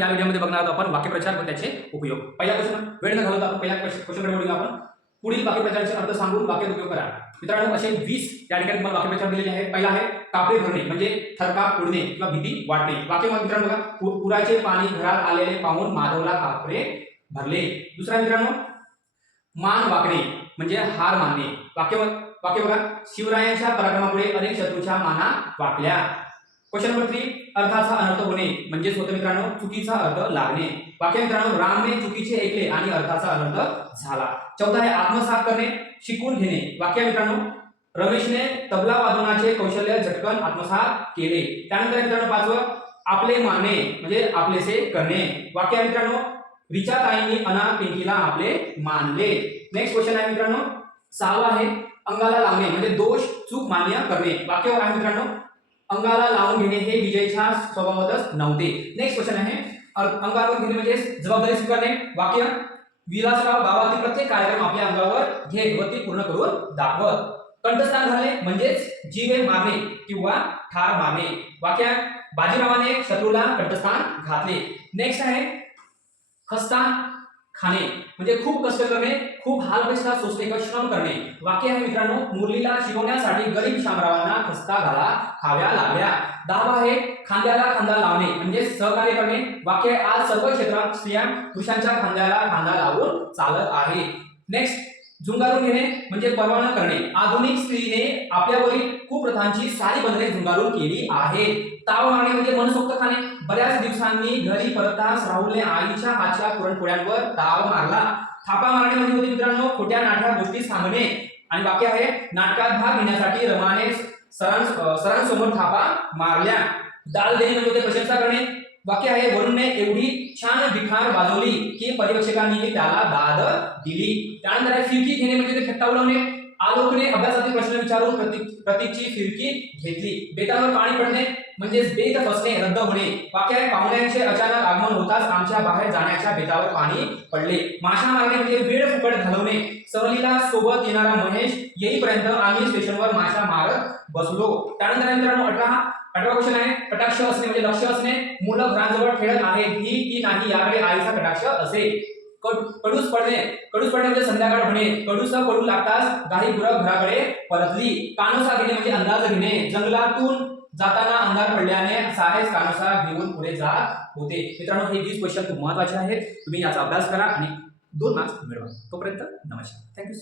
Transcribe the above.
या व्हिडिओमध्ये बघणार आहोत आपण वाक्यप्रचार व त्याचे उपयोग। पहिला क्वेश्चन वेळ न घालवता आपण पहिल्या क्वेश्चनकडे वळूया आपण। पुढील वाक्यप्रचाराचे अर्थ सांगून वाक्यात उपयोग करा। मित्रांनो असे 20 या ठिकाणी तुम्हाला वाक्यप्रचार दिलेले आहेत। पहिला आहे कापडे भरणे म्हणजे थरकाप उडणे किंवा भीती वाटणे। वाक्य मित्रांनो बघा, पुराचे पाणी घरात आलेले पाहून माधवला कापडे भरले। दुसरा मित्रांनो मान वाकणे म्हणजे हार मानणे। वाक्य बघा, शिवरायांच्या पराक्रमामुळे अनेक शत्रूच्या माना वाकल्या। क्वेश्चन नंबर 3 अर्थाचा अनर्थ होणे म्हणजे होतं मित्रांनो चुकीचा अर्थ लागणे। वाक्य मित्रांनो रामने चुकीचे ऐकले आणि अर्थाचा अनर्थ झाला। चौथा आहे आत्मसात करणे शिकून घेणे। वाक्य मित्रांनो रमेशने तबला वादनाचे कौशल्य झटकन आत्मसात केले। त्यानंतर मित्रांनो पाचवं आपले मानणे म्हणजे आपलेसे करणे। वाक्य मित्रांनो रिचा ताईंनी अना पिंकीला आपले मानले। नेक्स्ट क्वेश्चन आहे मित्रांनो सहावा आहे अंगाला लावणे म्हणजे दोष चूक मान्य करणे। वाक्य आहे मित्रांनो अंगाला लावून घेणे हे विजयच्या स्वभावातच नव्हते। नेक्स्ट क्वेश्चन आहे अंगावर घेणे म्हणजे जबाबदारी स्वीकारणे। वाक्य विलासराव गावातील प्रत्येक कार्यक्रम आपल्या अंगावर घेत व ती पूर्ण करून दाखवत। कंठस्थान घालणे म्हणजे जीवे मारणे किंवा ठार मारणे। वाक्य बाजीरावाने शत्रूला कंठस्थान घातले। नेक्स्ट आहे खस्ता खाणे म्हणजे खूप कष्ट करणे, खूप हालअपेष्टा सोसणे किंवा श्रम करणे। वाक्य आहे मित्रांनो मुरलीला शिकवण्यासाठी गरीब शामरावांना खस्ता घाला खाव्या लागल्या। 10वा आहे खांद्याला खांदा लावणे म्हणजे सहकार्य करणे। वाक्य आज सर्व क्षेत्रात स्त्रिया पुरुषांच्या खांद्याला खांदा लावून चालत आहे। नेक्स्ट झुंगारून घेणे म्हणजे परवा न करणे। आधुनिक स्त्रीने आपल्यावरील कुप्रथांची सारी बंधने झुंगारून केली आहे। ताव मारणे म्हणजे मनसोक्त खाणे। बऱ्याच दिवसांनी घरी परतताच राहुलने आईच्या हातच्या पुरणपोळ्यांवर ताव मारला। थापा मारणे म्हणजे होते मित्रांनो खोट्या नाट्या गोष्टी सांगणे। आणि वाक्य आहे नाटकात भाग घेण्यासाठी रमाने सरांसमोर थापा मारल्या। दाल देणे म्हणजे होते प्रशंसा करणे। वाक्य आहे वरुणने एवढी छान गिटार वाजवली की पर्यवेक्षकांनी त्याला दाद दिली। त्यानंतर आहे फिरकी घेणे म्हणजे थट्टा उडवणे। आलोकने अभ्यासातील प्रश्न विचारून प्रतीकची फिरकी घेतली। बेतावर पाणी पडणे म्हणजे बेत फसणे रद्द होणे। वाक्य आहे पाहुण्यांचे अचानक आगमन होताच आमच्या बाहेर जाण्याच्या बेतावर पाणी पडले। माशा मारणे म्हणजे वेळ फुकट घालवणे। सहलीला सोबत येणारा महेश येईपर्यंत आम्ही स्टेशनवर माशा मारत बसलो। त्यानंतर मित्रांनो 18वा क्वेश्चन आहे कटाक्ष असणे म्हणजे लक्ष असणे। मुलं घराजवळ खेळत आहेत ही की नाही याकडे आईचा कटाक्ष असे। कडूस पडणे म्हणजे संध्याकाळ होणे। कडूस पडू लागताच गाई गुरं घराकडे परतली। कानोसा घेणे म्हणजे अंदाज घेणे। जंगलातून जाताना अंधार पडल्याने साहेब कानोसा घेऊन पुढे जात होते। मित्रांनो हे 20 क्वेश्चन खूप महत्त्वाचे आहेत। तुम्ही याचा अभ्यास करा आणि 2 मार्क्स मिळवा। तोपर्यंत नमस्कार, थँक्यू।